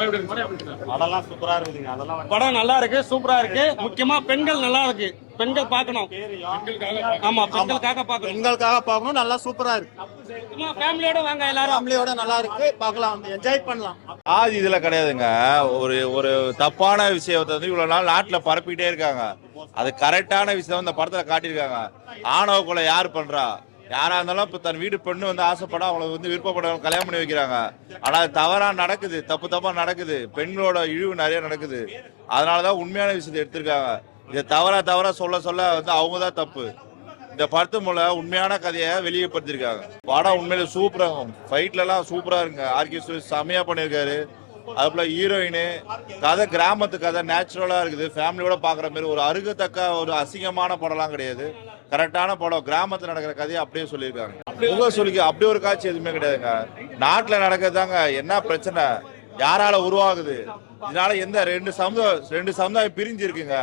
அதெல்லாம் சூப்பரா இருக்குதுங்க. அதெல்லாம் படம் நல்லா இருக்கு, சூப்பரா இருக்கு. முக்கியமா பெண்கள் நல்லா இருக்கு. பெண்கள் பார்க்கணும். ஆமா, பெண்களுக்காக பார்க்கணும். பெண்களுக்காக பார்க்கணும். நல்லா சூப்பரா இருக்கு. ஃபேமிலியோட வாங்க, எல்லாரும் ஃபேமிலியோட நல்லா இருக்கு, பார்க்கலாம், என்ஜாய் பண்ணலாம். இதுல கிடையாதுங்க. ஒரு ஒரு தப்பான விஷயத்தை வந்து இவ்வளவு நாள் நாட்டுல பரப்பிட்டே இருக்காங்க. அது கரெக்டான விஷயம் இந்த படத்துல காட்டியிருக்காங்க. ஆணவ கொலை யார் பண்றா? யாரா இருந்தாலும் இப்ப தன் வீடு பெண்ணு வந்து ஆசைப்பட அவங்களுக்கு வந்து விருப்பப்பட கல்யாணம் பண்ணி வைக்கிறாங்க. ஆனா அது தவறா நடக்குது, தப்பா நடக்குது. பெண்களோட இழிவு நிறைய நடக்குது. அதனாலதான் உண்மையான விஷயத்தை எடுத்திருக்காங்க. இதை தவறா சொல்ல வந்து அவங்கதான் தப்பு. இந்த படத்து மூலம் உண்மையான கதையை வெளியேப்படுத்திருக்காங்க. படம் உண்மையில சூப்பரா, ஃபைட்ல எல்லாம் சூப்பரா இருக்குங்க. ஆர்கெஸ்ட்ரா செமையா பண்ணிருக்காரு. அதுபோல ஹீரோயின் கதை, கிராமத்து கதை நேச்சுரலா இருக்குது. ஃபேமிலியோட பாக்குற மாதிரி ஒரு அருகத்தக்க ஒரு அசிங்கமான படம்லாம் கிடையாது. கரெக்டான படம். கிராமத்துல நடக்கிற கதையை அப்படியே சொல்லியிருக்காங்க. அப்படி ஒரு காட்சி எதுவுமே கிடையாதுங்க. நாட்டுல நடக்கிறதாங்க என்ன பிரச்சனை, யாரால உருவாகுது, இதனால எந்த ரெண்டு சமுதாயம் பிரிஞ்சு இருக்குங்க.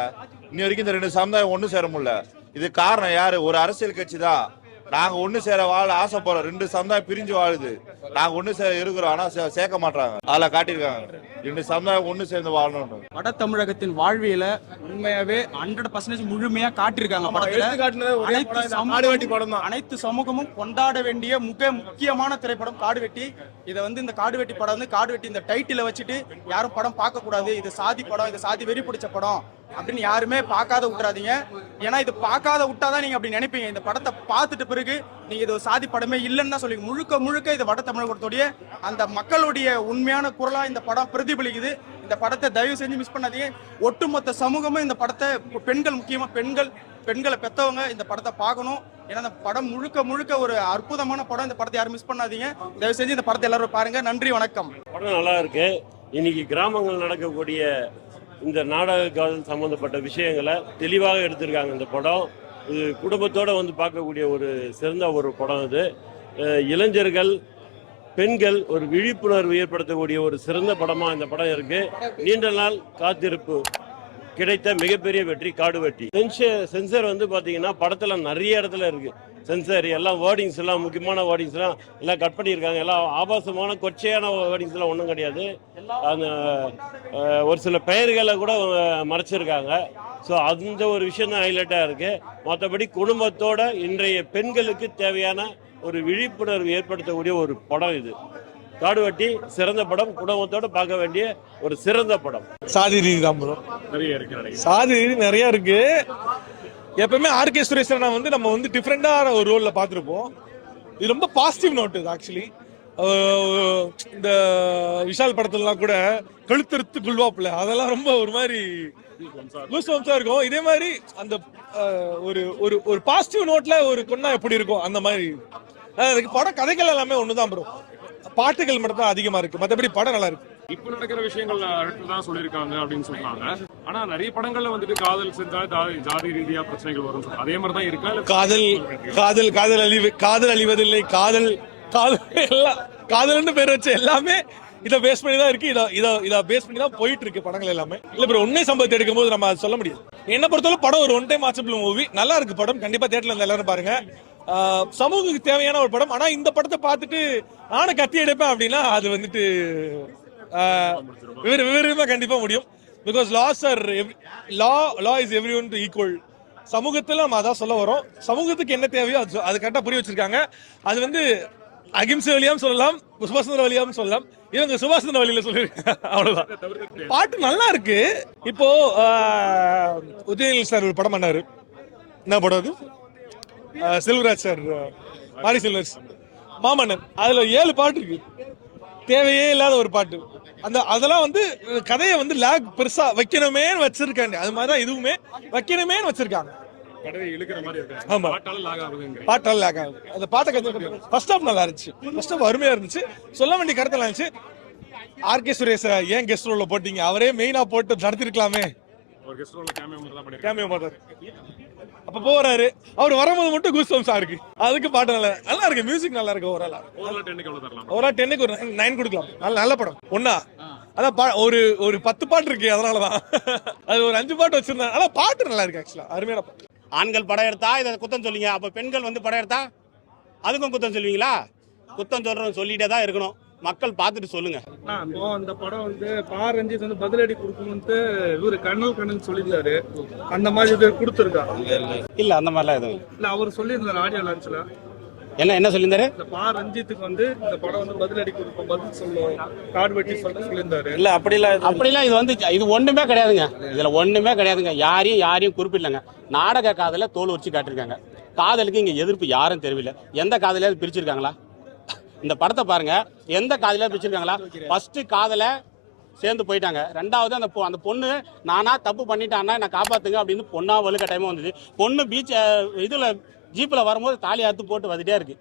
இன்னி வரைக்கும் இந்த ரெண்டு சமுதாயம் ஒண்ணு சேர முடியல. இது காரணம் யாரு? ஒரு அரசியல் கட்சி தான். நாங்க ஒண்ணு சேர வாழ ஆசைப்படுறோம். ரெண்டு சமுதாயம் பிரிஞ்சு வாழுது. நாங்க ஒண்ணு சேர இருக்கிறோம், ஆனா சேர்க்க மாட்டாங்க. அதில் காட்டியிருக்காங்க ரெண்டு சமுதாயம் ஒண்ணு சேர்ந்து வாழணும். வட தமிழகத்தின் வாழ்வியல உண்மையாவே 100% முழுமையா காட்டியிருக்காங்க படத்துல. அனைத்து சமூகமும் கொண்டாட வேண்டிய முக்கியமான திரைப்படம் காடுவெட்டி. இதை வந்து இந்த காடுவெட்டி படம் வந்து காடுவெட்டி இந்த டைட்டில வச்சுட்டு யாரும் படம் பார்க்க கூடாது, இது சாதி படம், இது சாதி வெறி பிடிச்ச படம் அப்படின்னு யாருமே பார்க்காத விட்டுறாதீங்க. ஏன்னா இது பார்க்காத விட்டாதான் நீங்க அப்படி நினைப்பீங்க. இந்த படத்தை பார்த்துட்டு பிறகு நீங்க இது சாதி படமே இல்லைன்னு தான் சொல்லி முழுக்க இது வட தமிழகத்துடைய அந்த மக்களுடைய உண்மையான குரலா இந்த படம் பிரதிபலிக்குது. இந்த படத்தை தயவு செஞ்சு மிஸ் பண்ணாதீங்க. ஒட்டுமொத்த சமூகமும் இந்த படத்தை, பெண்கள் முக்கியமா பெண்களை பெற்றவங்க இந்த படத்தை பார்க்கணும். ஏன்னா இந்த படம் முழுக்க ஒரு அற்புதமான படம். இந்த படத்தை யாரும் மிஸ் பண்ணாதீங்க. தயவு செஞ்சு இந்த படத்தை எல்லாரும் பாருங்க. நன்றி, வணக்கம். படம் நல்லா இருக்கு. இன்னைக்கு கிராமங்கள் நடக்கக்கூடிய இந்த நாடக காதல் சம்பந்தப்பட்ட விஷயங்களை தெளிவாக எடுத்திருக்காங்க. இந்த படம் இது குடும்பத்தோடு வந்து பார்க்கக்கூடிய ஒரு சிறந்த ஒரு படம். இது இளைஞர்கள், பெண்கள் ஒரு விழிப்புணர்வு ஏற்படுத்தக்கூடிய ஒரு சிறந்த படமாக இந்த படம் இருக்கு. நீண்ட நாள் காத்திருப்பு கிடைத்த மிகப்பெரிய வெற்றி காடுவெட்டி. சென்சர் வந்து பார்த்தீங்கன்னா படத்தில் நிறைய இடத்துல இருக்கு சென்சர். எல்லாம் வேர்டிங்ஸ் எல்லாம், முக்கியமான வேர்டிங்ஸ் எல்லாம் கட் பண்ணியிருக்காங்க. எல்லாம் ஆபாசமான கொச்சையான வேர்டிங்ஸ் எல்லாம் ஒன்றும் கிடையாது. அந்த ஒரு சில பெயர்களை கூட மறைச்சிருக்காங்க. ஸோ அந்த ஒரு விஷயம் தான் ஹைலைட்டாக இருக்கு. மற்றபடி குடும்பத்தோட இன்றைய பெண்களுக்கு தேவையான ஒரு விழிப்புணர்வு ஏற்படுத்தக்கூடிய ஒரு படம் இது. காடுவெட்டி சிறந்த படம், குடும்பத்தோட பார்க்க வேண்டிய ஒரு சிறந்த படம். சாதி ரீதி தான் ப்ரோ, சாதி ரீதி நிறைய இருக்கு. எப்பவுமே ஆர்கே சுரேஸ்வரனை வந்து நம்ம வந்து டிஃப்ரெண்டான ஒரு ரோல்ல பார்த்துருப்போம். இது ரொம்ப பாசிட்டிவ் நோட். இது ஆக்சுவலி இந்த விஷால் படத்துலலாம் கூட கழுத்தறுத்து குல்வாப்ல அதெல்லாம் ரொம்ப ஒரு மாதிரி கூஸ்பம்ஸா இருக்கும். இதே மாதிரி அந்த ஒரு பாசிட்டிவ் நோட்ல ஒரு கொண்டா எப்படி இருக்கும் அந்த மாதிரி. படம் கதைகள் எல்லாமே ஒண்ணுதான் ப்ரோ, பாட்டுகள் மட்டும் தான் அதிகமா இருக்கு. மற்றபடி படம் நல்லா இருக்கு. இப்ப நடக்கிற விஷயங்கள் தான் சொல்லியிருக்காங்க அப்படின்னு சொல்றாங்க. ஆனா நிறைய படங்கள்ல வந்துட்டு காதல் செஞ்சா ஜாதி ரீதியா பிரச்சனைகள் வரும். அதே மாதிரிதான் இருக்கா? காதல் அழிவதில்லை, காதல் எல்லாம் காதல்னு பேர் வச்சு எல்லாமே இதை பேஸ் பண்ணி தான் இருக்கு. இதை பேஸ் பண்ணி தான் போயிட்டு இருக்கு படங்கள் எல்லாமே. இல்ல ப்ரோ, உண்மை சம்பவத்தை எடுக்கும் போது நம்ம சொல்ல முடியாது. என்ன பொறுத்தவரை படம் ஒரு ஒன் டைம் வாட்சபிள் மூவி. நல்லா இருக்கு படம். கண்டிப்பா தியேட்டர்ல இருந்து எல்லாரும் பாருங்க. சமூகத்துக்கு தேவையான ஒரு படம். ஆனா இந்த படத்தை பார்த்துட்டு நானும் கத்தி எடுப்பேன் அப்படின்னா அது வந்துட்டு விவரமா கண்டிப்பா முடியும். Because law is everyone to equal. சமூகத்துல நம்ம அதான் சொல்ல வரோம். சமூகத்துக்கு என்ன தேவையோ அது கரெக்டா புரிய வச்சிருக்காங்க. அது வந்து அகிம்சை வழியாவும் சொல்லலாம், சுபாஷ் வழியாவும் சொல்லலாம். இவங்க சுபாஷ் வழியில சொல்லிருக்காங்க. அவ்வளவுதான். பாட்டு நல்லா இருக்கு. இப்போ உதயநிதி சார் ஒரு படம் பண்ணாரு. என்ன படம் அது? செல்வராஜ் சார், மாரி செல்வராஜ், மாமன்னன். அதுல 7 பாட்டு இருக்கு. தேவையே இல்லாத ஒரு பாட்டு. அதெல்லாம் வந்து கதையை வந்து லேக் பெருசா வைக்கணுமேன்னு வச்சிருக்காங்க. அது மாதிரிதான் இதுவுமே வைக்கணுமேன்னு வச்சிருக்காங்க. பாட்டால லேக் ஆகுது. அந்த பாட்டை ஃபர்ஸ்ட் ஹாஃப் நல்லா இருந்துச்சு. ஃபர்ஸ்ட் ஹாஃப் அருமையா இருந்துச்சு. சொல்ல வேண்டிய கருத்து இருந்துச்சு. ஆர்கே சுரேஷ் ஏன் கெஸ்ட் ரோல்ல போட்டீங்க? அவரே மெயினா போட்டு நடத்திருக்கலாமே. அப்ப போறாரு, அவர் வரும்போது மட்டும் கூஸ்பம்ஸா இருக்கு. அதுக்கு பாட்டு நல்லா இருக்கு. மியூசிக் நல்லா இருக்கு. ஓவரால் 10க்கு ஒரு 9 கொடுக்கலாம். நல்ல படம். ஒன்னா அதான் ஒரு 10 பாட்டு இருக்கு. அதனாலதான் அது ஒரு 5 பாட்டு வச்சிருந்தாங்க. ஆனா பாட்டு நல்லா இருக்கு. ஆக்சுவலா அருமையான பாட்டு. ஆண்கள் படம் எடுத்தா இதை குத்தம் சொல்லிங்க, அப்ப பெண்கள் வந்து படம் எடுத்தா அதுக்கும் குத்தம் சொல்லுவீங்களா? குத்தம் சொல்றோம் சொல்லிட்டே தான் இருக்கணும். மக்கள் பார்த்துட்டு சொல்லுங்க. இப்போ அந்த படம் வந்து பா ரஞ்சித் வந்து பதிலடி கொடுக்கணும்னு இவரு கண்ணல் சொல்லியிருந்தாரு. அந்த மாதிரி இது கொடுத்துருக்காங்க. இல்ல அந்த மாதிரிலாம் எதுவும் இல்ல அவர் சொல்லியிருந்தாரு ஆடியோ லான்ச்ல. என்ன சொல்லியிருந்தாரு? இந்த பா ரஞ்சித்துக்கு வந்து இந்த படம் வந்து பதிலடி கொடுக்கும், பதில் சொல்லும், காடு வெட்டி சொல்லியிருந்தாரு. இல்ல அப்படிலாம் இது வந்து இது ஒண்ணுமே கிடையாதுங்க. இதுல ஒண்ணுமே கிடையாதுங்க. யாரையும் குறிப்பிடலங்க. நாடக காதல தோல் உரிச்சு காட்டிருக்காங்க. காதலுக்கு இங்க எதிர்ப்பு யாரும் தெரியல. எந்த காதலையாவது பிரிச்சிருக்காங்களா? இந்த படத்தை பாருங்க, எந்த காதலையாவது பிரிச்சிருக்காங்களா? ஃபர்ஸ்ட் காதல சேர்ந்து போயிட்டாங்க. ரெண்டாவது அந்த பொண்ணு நானா தப்பு பண்ணிட்டான்னா என்ன காப்பாத்துங்க அப்படின்னு பொண்ணா வலுக்கட்டாயமா வந்தது. பொண்ணு பீச் இதுல ஜீப்ல வரும்போது தாலி அறுத்து போட்டு வந்துட்டே இருக்கு.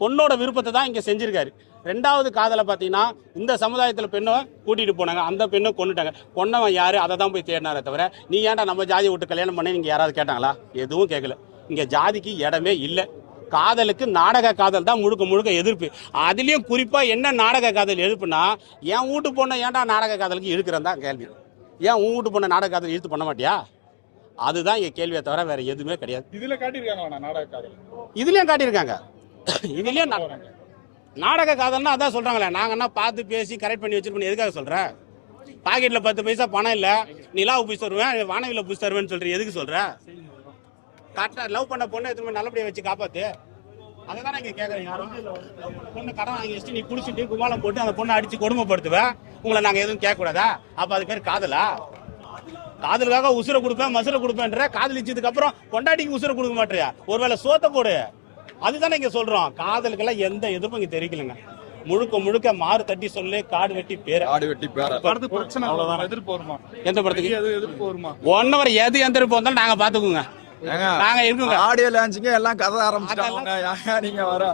பொண்ணோட விருப்பத்தை தான் இங்க செஞ்சிருக்காரு. ரெண்டாவது காதலை பார்த்தீங்கன்னா இந்த சமுதாயத்தில் பெண்ணை கூட்டிட்டு போனாங்க, அந்த பெண்ணை கொண்டுட்டாங்க. கொன்னவன் யாரு அதை தான் போய் தேடினாரே தவிர நீ ஏன்டா நம்ம ஜாதியை விட்டு கல்யாணம் பண்ணி நீங்க யாராவது கேட்டாங்களா? எதுவும் கேட்கல. இங்க ஜாதிக்கு இடமே இல்லை. காதலுக்கு நாடக காதல் தான் முழுக்க எதிர்ப்பு. அதுலயும் குறிப்பா என்ன நாடக காதல் எதிர்ப்புனா, என் வீட்டு பொண்ணை ஏன்டா நாடக காதலுக்கு இழுக்கிறேன் தான் கேள்வி. ஏன் உன் வீட்டு பொண்ணை நாடக காதல் இழுத்து பண்ண மாட்டியா? அதுதான் என் கேள்வியை தவிர வேற எதுவுமே கிடையாது. இதுல காட்டியிருக்காங்க நாடக காதல். இதுலயும் காட்டியிருக்காங்க. இதுலயும் நாடக காதல்னா அதான் சொல்றாங்களே, நாங்கன்னா பார்த்து பேசி கரெக்ட் பண்ணி வச்சிருப்போம். எதுக்காக சொல்றேன்? பாக்கெட்ல 10 பைசா பணம் இல்ல, நிலாவை போய் தருவேன், வானவில போய் தருவேன்னு சொல்றேன். எதுக்கு சொல்ற? கரெக்டா லவ் பண்ண பொண்ணை எத்தனை நல்லபடியா வச்சு காப்பாத்து. அதுதான் இங்க கேக்குறேன். யாரும் பொண்ணு கடன் வாங்கி வச்சுட்டு நீ குடிச்சிட்டு குமாலம் போட்டு அந்த பொண்ணை அடிச்சு கொடுமைப்படுத்துவேன். உங்களை நாங்க எதுவும் கேட்க கூடாதா? அப்ப அது பேர் காதலா? காதலுக்காக உசுரை கொடுப்பேன் மசுரை கொடுப்பேன்ற, காதலிச்சதுக்கு அப்புறம் பொண்டாட்டிக்கு உசுரை கொடுக்க மாட்டியா? ஒருவேளை சோத்த போடு. அதுதானே இங்க சொல்றோம். காதலுக்கெல்லாம் எந்த எதிர்ப்பும் இங்க தெரிவிக்கலங்க. முழுக்க மாறு தட்டி சொல்லு, காடு வெட்டி பேர். படத்துக்கு பிரச்சனை அவ்வளவுதான். எதிர்ப்பு வருமா? எந்த படத்துக்கு எதிர்ப்பு வருமா? 1 hour எது எந்திருப்பு வந்தாலும் நாங்க பாத்துக்குங்க. நாங்க இருக்குங்க. ஆடியோ லான்ச்சிங்க எல்லாம் கதை ஆரம்பிச்சிட்டாங்க. நீங்க வர